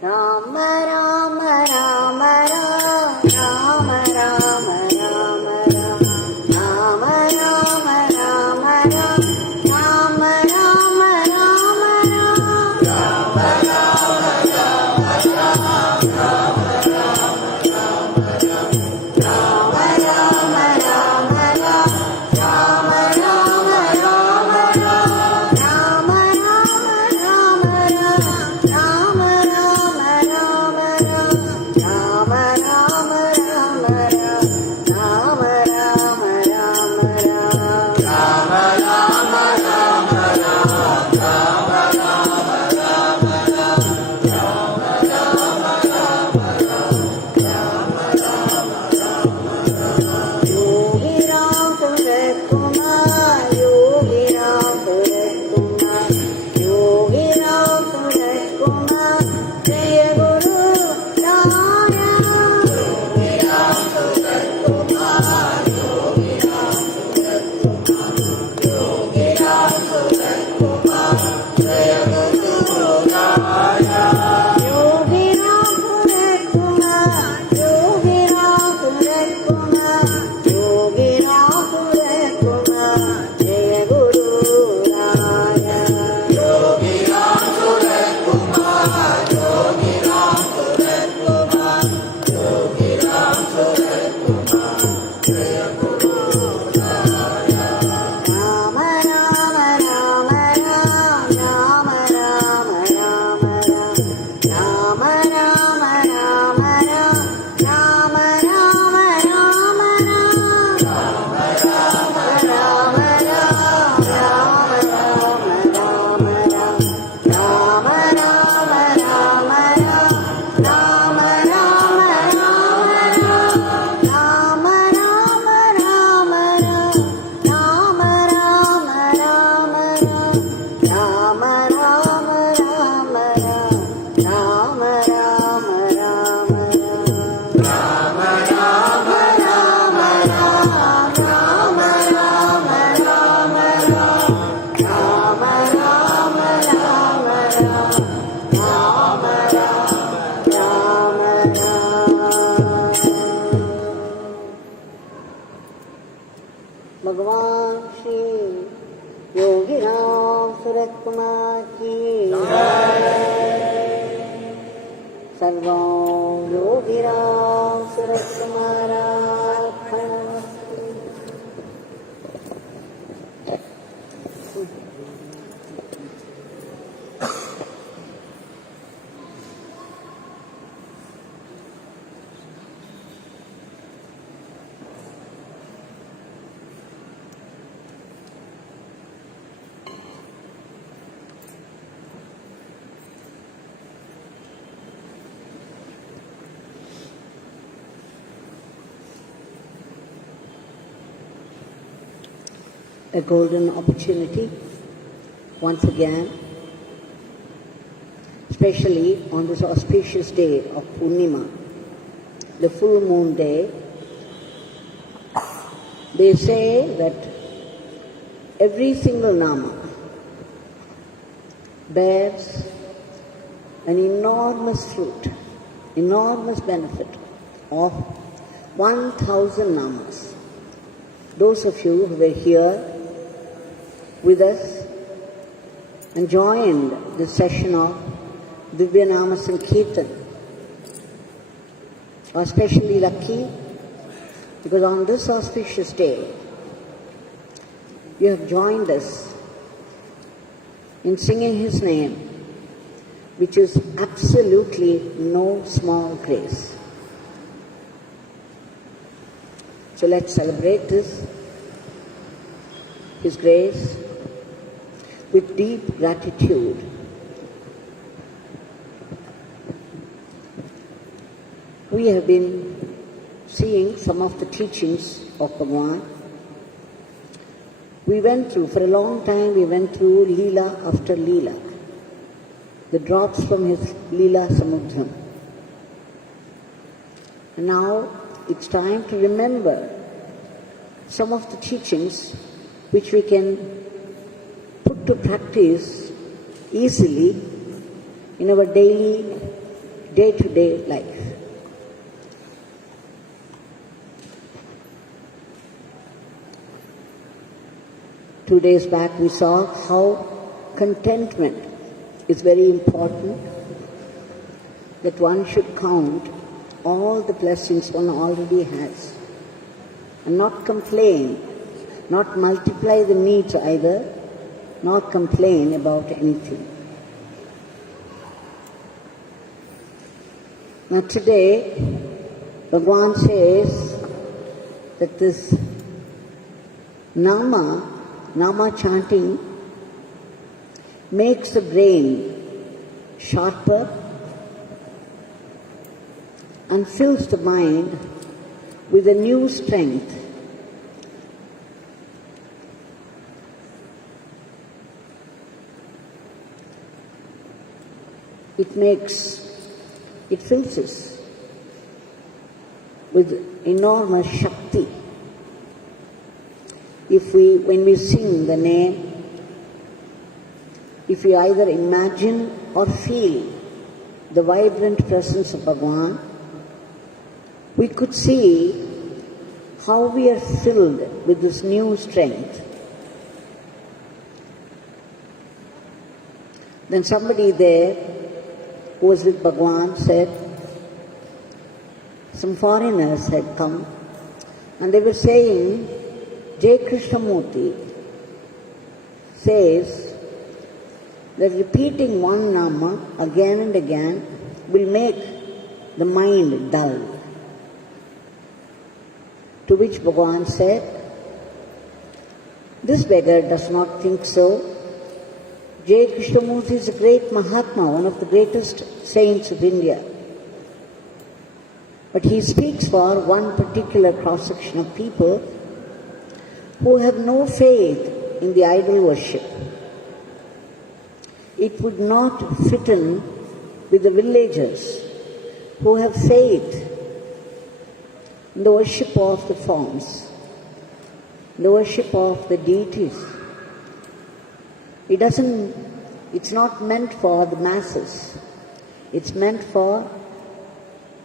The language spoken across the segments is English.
Rama Rama Rama Rama Rama Rama Rama Rama Rama Rama Rama Rama Bhagwan Shri Yogi Ramsuratkumar ki Sarvam Yogi Ramsuratkumar Ashram. A golden opportunity once again, especially on this auspicious day of Purnima, the full moon day. They say that every single Nama bears an enormous fruit, enormous benefit of 1,000 Namas. Those of you who were here with us and joined this session of Divya Nama Sankirtan are especially lucky because on this auspicious day you have joined us in singing His name, which is absolutely no small grace. So let's celebrate this, His grace, with deep gratitude. We have been seeing some of the teachings of Bhagwan. We went through, for a long time, we went through Leela after Leela, the drops from his Leela Samudram. And now it's time to remember some of the teachings which we can put to practice easily in our daily day-to-day life. Two days back we saw how contentment is very important, that one should count all the blessings one already has and not complain, not multiply the needs either, nor complain about anything. Now today, Bhagwan says that this Nama chanting makes the brain sharper and fills the mind with a new strength. It fills us with enormous Shakti. When we sing the name, if we either imagine or feel the vibrant presence of Bhagwan, we could see how we are filled with this new strength. Then somebody there who was with Bhagwan said, some foreigners had come and they were saying, Krishnamurti says that repeating one Nama again and again will make the mind dull. To which Bhagwan said, this beggar does not think so. Krishnamurti is a great Mahatma, one of the greatest saints of India. But he speaks for one particular cross-section of people who have no faith in the idol worship. It would not fit in with the villagers who have faith in the worship of the forms, the worship of the deities. It's not meant for the masses. It's meant for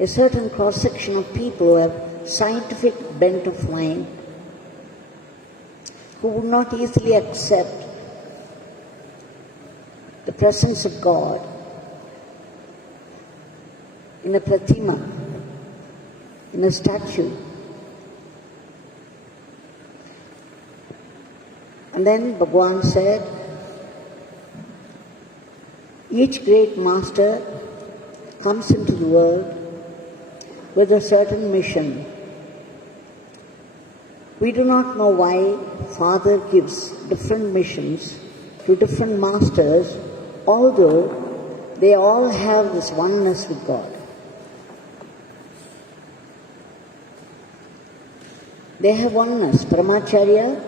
a certain cross-section of people who have scientific bent of mind, who would not easily accept the presence of God in a pratima, in a statue. And then Bhagwan said, each great master comes into the world with a certain mission. We do not know why Father gives different missions to different masters, although they all have this oneness with God. They have oneness. Paramacharya,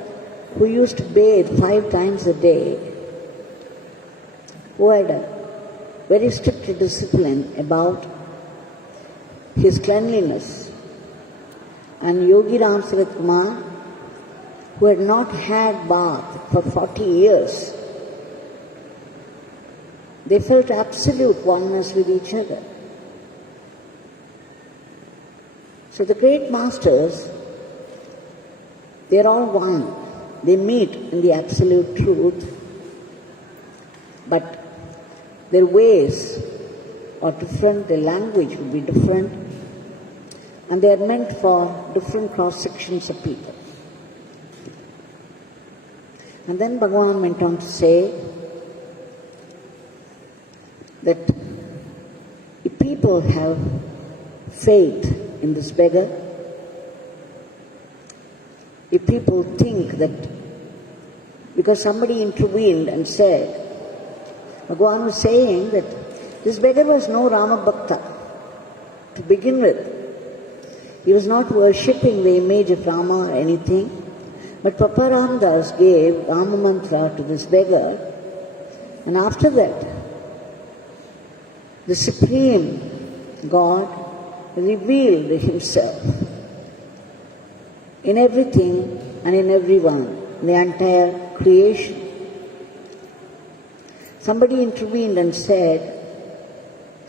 who used to bathe 5 times a day, who had a very strict discipline about his cleanliness, and Yogi Ramsuratkumar, who had not had bath for 40 years, they felt absolute oneness with each other. So the great masters, they're all one. They meet in the absolute truth, but their ways are different, their language will be different, and they are meant for different cross-sections of people. And then Bhagwan went on to say that if people have faith in this beggar, if people think that because somebody intervened and said, Bhagwan was saying that this beggar was no Rama Bhakta to begin with. He was not worshipping the image of Rama or anything, but Papa Ramdas gave Rama mantra to this beggar, and after that, the Supreme God revealed Himself in everything and in everyone, in the entire creation. Somebody intervened and said,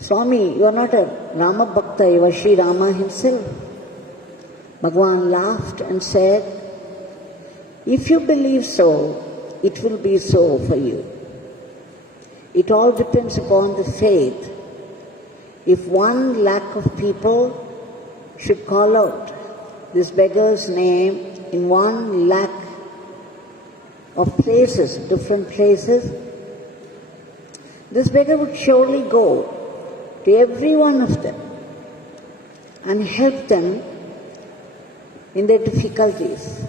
Swami, you are not a Rama Bhakta, you are Sri Rama himself. Bhagwan laughed and said, if you believe so, it will be so for you. It all depends upon the faith. If 1 lakh of people should call out this beggar's name in 1 lakh of places, different places, this beggar would surely go to every one of them and help them in their difficulties.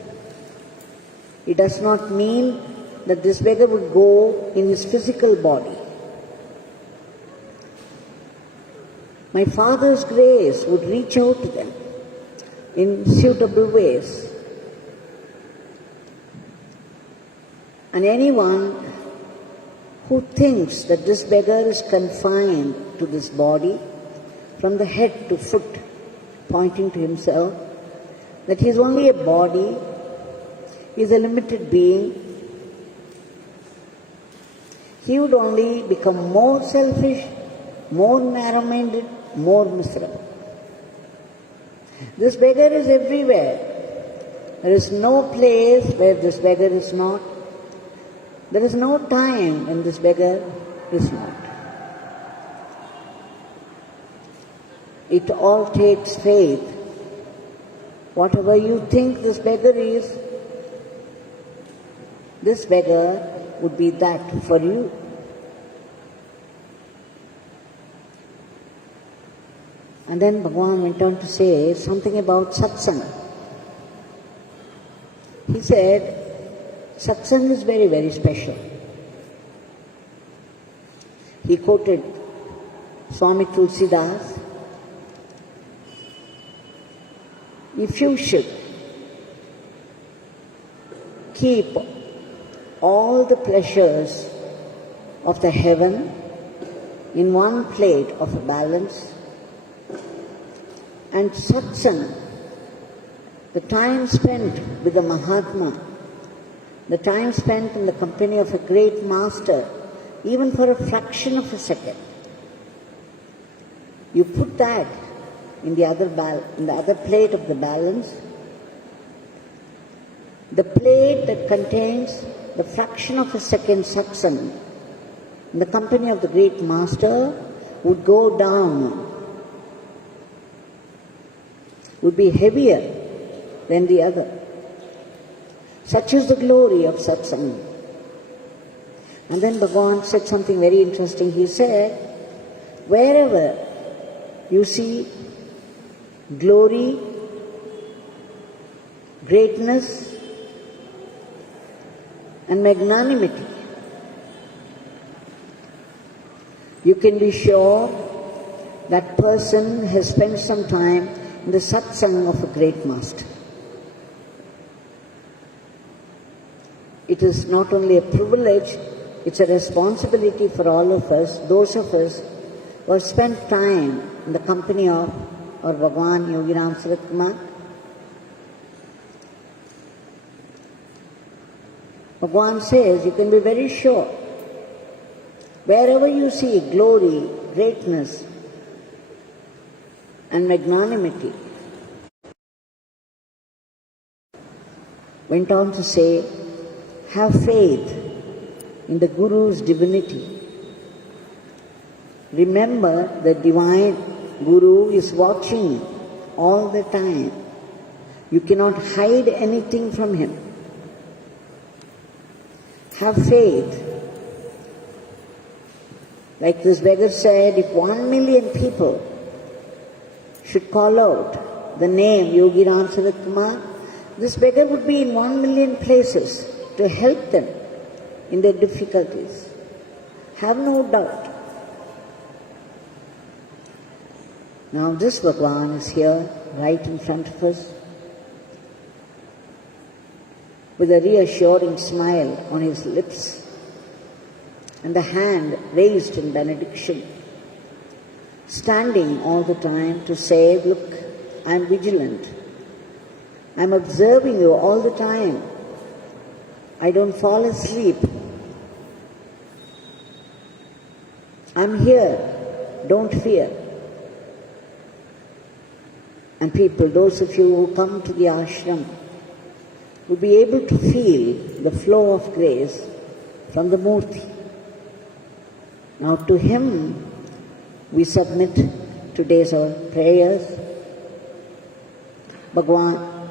It does not mean that this beggar would go in his physical body. My Father's grace would reach out to them in suitable ways. And anyone who thinks that this beggar is confined to this body, from the head to foot, pointing to himself, that he is only a body, he is a limited being, he would only become more selfish, more narrow-minded, more miserable. This beggar is everywhere. There is no place where this beggar is not. There is no time when this beggar is not. It all takes faith. Whatever you think this beggar is, this beggar would be that for you. And then Bhagwan went on to say something about Satsang. He said, Satsang is very, very special. He quoted Swami Tulsidas, if you should keep all the pleasures of the heaven in one plate of a balance, and Satsang, the time spent with the Mahatma, the time spent in the company of a great master, even for a fraction of a second, you put that in the other plate of the balance, the plate that contains the fraction of a second satsang in the company of the great master would go down, would be heavier than the other. Such is the glory of satsang. And then Bhagwan said something very interesting. He said, wherever you see glory, greatness, and magnanimity, you can be sure that person has spent some time in the satsang of a great master. It is not only a privilege, it's a responsibility for all of us, those of us who have spent time in the company of our Bhagwan, Yogi Ramsuratkumar. Bhagwan says, you can be very sure, wherever you see glory, greatness, and magnanimity, went on to say, have faith in the Guru's divinity. Remember the divine Guru is watching all the time. You cannot hide anything from him. Have faith. Like this beggar said, if 1 million people should call out the name Yogi Ramsuratkumar, this beggar would be in 1 million places to help them in their difficulties. Have no doubt. Now this Bhagwan is here, right in front of us, with a reassuring smile on his lips and the hand raised in benediction, standing all the time to say, look, I am vigilant. I am observing you all the time. I don't fall asleep. I am here don't fear. And people, those of you who come to the ashram, will be able to feel the flow of grace from the Murti. Now to him we submit today's our prayers. Bhagwan,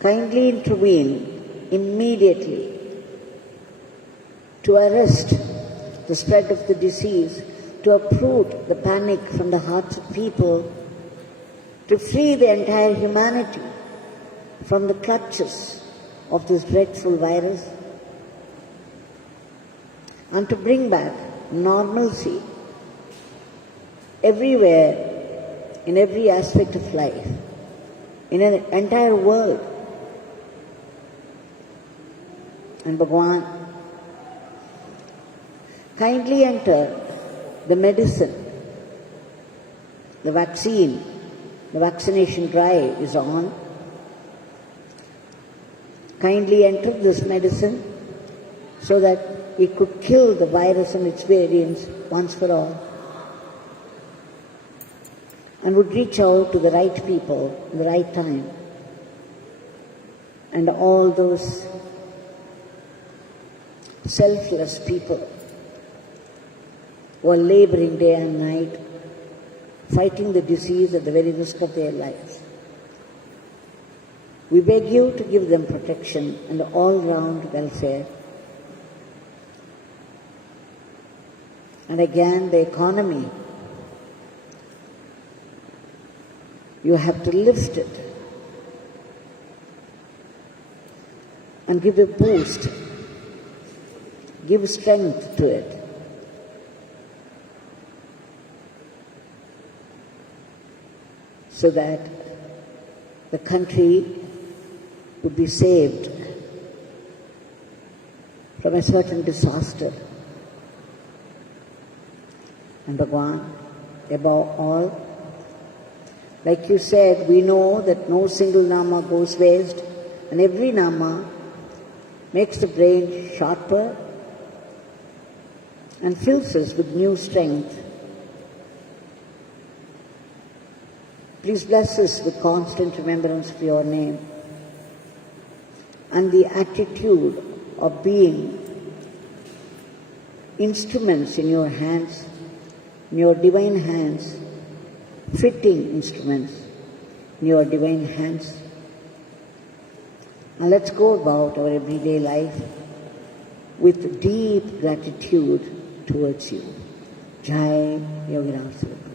kindly intervene immediately to arrest the spread of the disease, to uproot the panic from the hearts of people, to free the entire humanity from the clutches of this dreadful virus, and to bring back normalcy everywhere, in every aspect of life, in an entire world. And Bhagwan, kindly enter the medicine, the vaccine, the vaccination drive is on. Kindly enter this medicine so that it could kill the virus and its variants once for all, and would reach out to the right people at the right time. And all those selfless people who are laboring day and night, fighting the disease at the very risk of their lives. We beg you to give them protection and all-round welfare. And again, the economy, you have to lift it and give a boost, give strength to it. So that the country would be saved from a certain disaster. And Bhagwan, above all, like you said, we know that no single Nama goes waste, and every Nama makes the brain sharper and fills us with new strength. Please bless us with constant remembrance of your name and the attitude of being instruments in your hands, in your divine hands, fitting instruments in your divine hands. And let's go about our everyday life with deep gratitude towards you. Jai Yogi Ramsuratkumar.